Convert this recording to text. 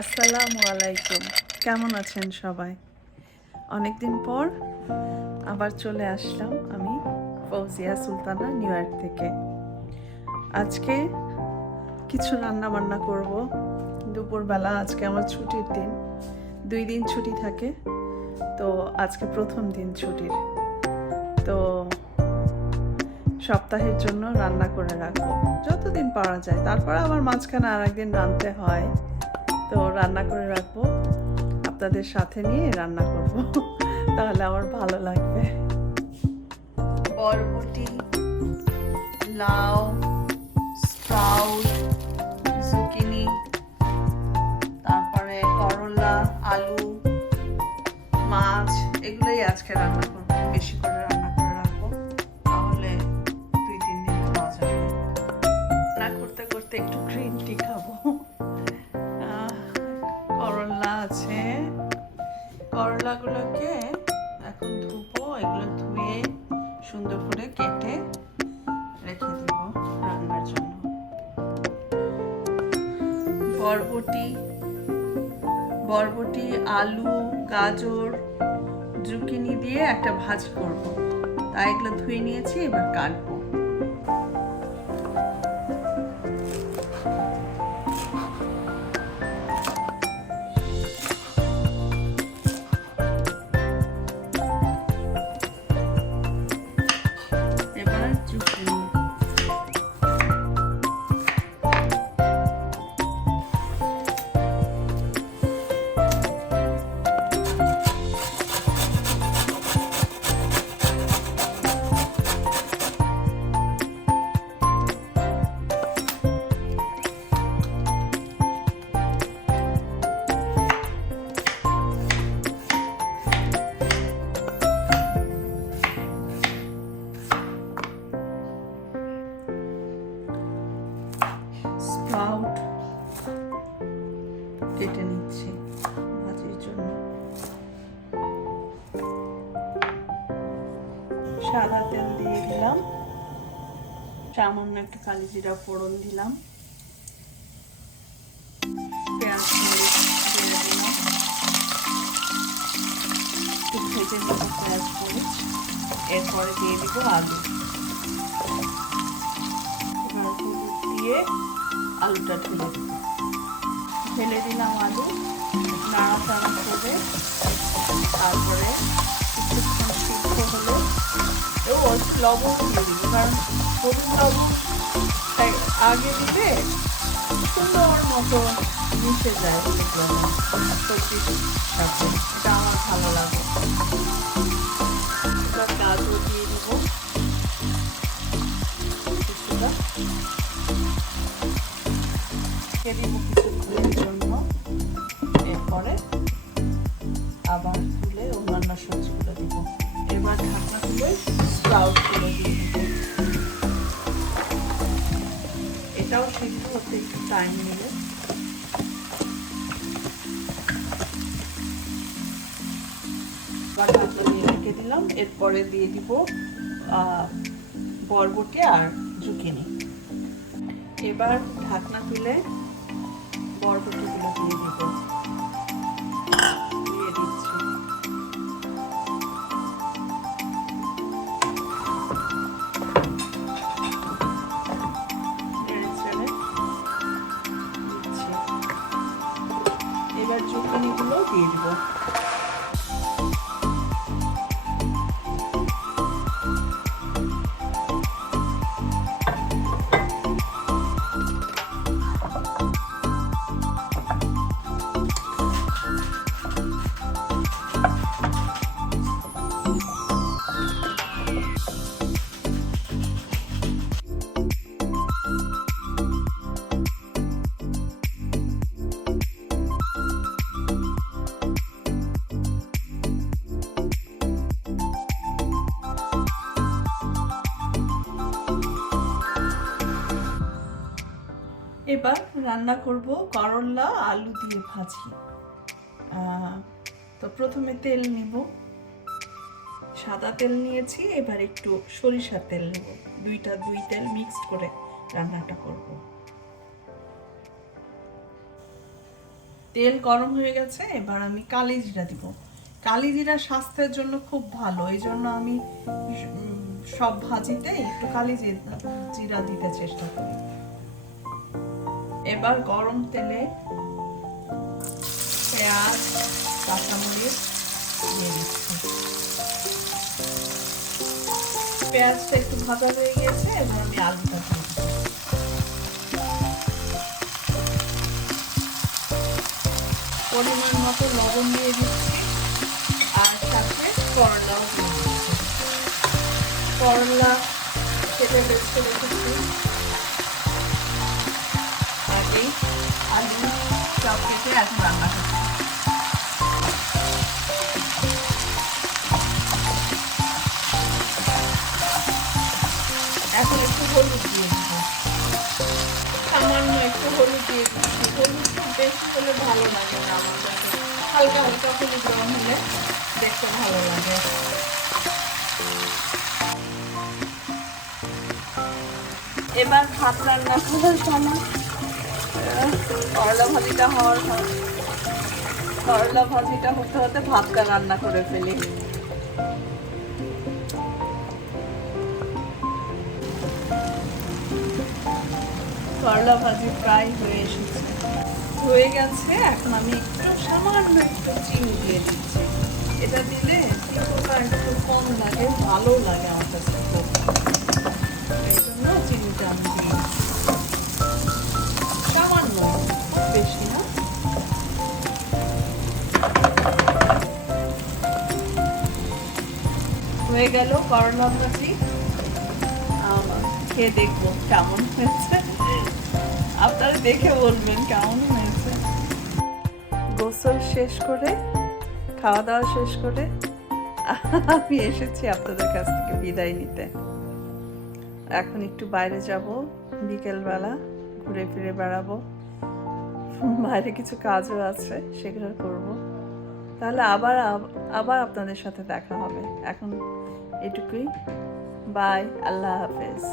আসসালামু আলাইকুম। কেমন আছেন সবাই? অনেকদিন পর আবার চলে আসলাম আমি ফৌজিয়া সুলতানা নিউ ইয়র্ক থেকে। আজকে কিছু রান্না বান্না করব দুপুরবেলা। আজকে আমার ছুটির দিন, 2 দিন ছুটি থাকে, তো আজকে প্রথম দিন ছুটির। তো সপ্তাহের জন্য রান্না করে রাখবো যতদিন পারা যায়, তারপর আবার মাঝখানে আর একদিন রাঁধতে হয়, তো রান্না করে রাখবো, আপনাদের সাথে নিয়ে রান্না করব। তাহলে আমার ভালো লাগবে। বরবটি, লাউ, স্প্রাউট, জুকিনি, তারপরে করলা, আলু, মাছ, এগুলোই আজকে রান্না করবো। বেশি করে রান্না করে রাখবো, তাহলে 2-3 দিন খাওয়া যাবে। রান্না করতে করতে একটু গ্রিন টি খাবো। করলা আছে, করলাগুলোকে এখন ধুবো। এগুলো ধুয়ে সুন্দর করে কেটে রেখে দিব রান্নার জন্য। বরবটি, আলু, গাজর, জুকিনি দিয়ে একটা ভাজি করব, তাই এগুলো ধুয়ে নিয়েছি, এবার কাটবো। এবার জুকিনি স্প্রাউট কেটে নিচ্ছি ভাজির জন্য। সাদা তেল দিয়ে দিলাম, সামান্য একটু কালি জিরা ফোড়ন দিলাম, পেঁয়াজ মরিচ দিয়ে দিলাম, একটু ভেজে নেব পেঁয়াজ মরিচ। এরপরে দিয়ে দিব আলু। এবার হলুদ দিয়ে আলুটা ঢেলে দিলাম আলু, নাড়াচাড়া করে তারপরে কিছুক্ষণ সিদ্ধ হলে লবণ দিয়ে দিব, কারণ হলুদ লবণ আগে দিলে সুন্দর মতো মিশে যায় সবজির সাথে, এটা আমার ভালো লাগে। এবার গাজর দিয়ে দিব কিছুটা, দিব কিছুক্ষণের জন্য। এরপরে আবার তুলে অন্যান্য সবজিগুলো দিব। এবার ঢাকনা তুলে স্প্রাউটগুলো দিয়ে দিব। এটাও সিদ্ধ হতে একটু টাইম নেবে। ঢাকনা দিয়ে রেখে দিলাম। এরপরে দিয়ে দিব বরবটি আর জুকিনি। এবার ঢাকনা তুলে বরবটিগুলো দিয়ে দিব, দিয়ে দিচ্ছি। এবার জুকিনিগুলো দিয়ে দিব। এবার রান্না করব করলা আলু দিয়ে ভাজি। তো প্রথমে তেল নিব, সাদা তেল নিয়েছি, এবার একটু সরিষার তেল নেব। দুই তেল মিক্সড করে রান্নাটা করব। তেল গরম হয়ে গেছে, এবার আমি কালি জিরা দিব। কালি জিরা স্বাস্থ্যের জন্য খুব ভালো, এই জন্য আমি সব ভাজিতে একটু কালি জিরা দিতে চেষ্টা করি। এবার গরম তেলে পেঁয়াজ, কাঁচামরিচ দিয়ে দিচ্ছি। পেঁয়াজটা একটু ভাজা হয়ে গেছে, এবার আমি আলুটা দিয়ে দিচ্ছি। পরিমাণ মতো লবণ দিয়ে দিচ্ছি, আর সাথে করলাও দিয়ে দিচ্ছি। করলা কেটে বেছে রেখেছি আগেই, আলু সব কেটে এখন রান্না করছি। এখন একটু হলুদ দিয়ে দিব, সামান্য একটু হলুদ দিয়ে দিচ্ছি। হলুদ খুব বেশি হলে ভালো লাগে না আমার কাছে, হালকা হালকা হলুদ রং হলে দেখতে ভালো লাগে। এবার ভাত রান্না করার পালা। করলা ভাজিটা করলা ভাজিটা হতে হতে ভাতটা রান্না করে ফেলি। করলা ভাজি প্রায় হয়ে গেছে। এখন আমি একটু সামান্য একটু চিনি দিয়ে দিচ্ছি। এটা দিলে চিনিটা একটু কম লাগে, ভালো লাগে আমার কাছে খুব, এই জন্য চিনিটা আমি দিই সামান্য, বেশি না। হয়ে গেল করলা ভাজি, খেয়ে দেখবো কেমন হয়েছে, আপনারা দেখে বলবেন কেমন হয়েছে। গোসল শেষ করে, খাওয়া দাওয়া শেষ করে আমি এসেছি আপনাদের কাছ থেকে বিদায় নিতে। এখন একটু বাইরে যাব, বিকেলবেলা ঘুরে ফিরে বেড়াবো, বাইরে কিছু কাজও আছে সেগুলো করব। তাহলে আবার আপনাদের সাথে দেখা হবে। এখন এটুকুই, বাই, আল্লাহ হাফেজ।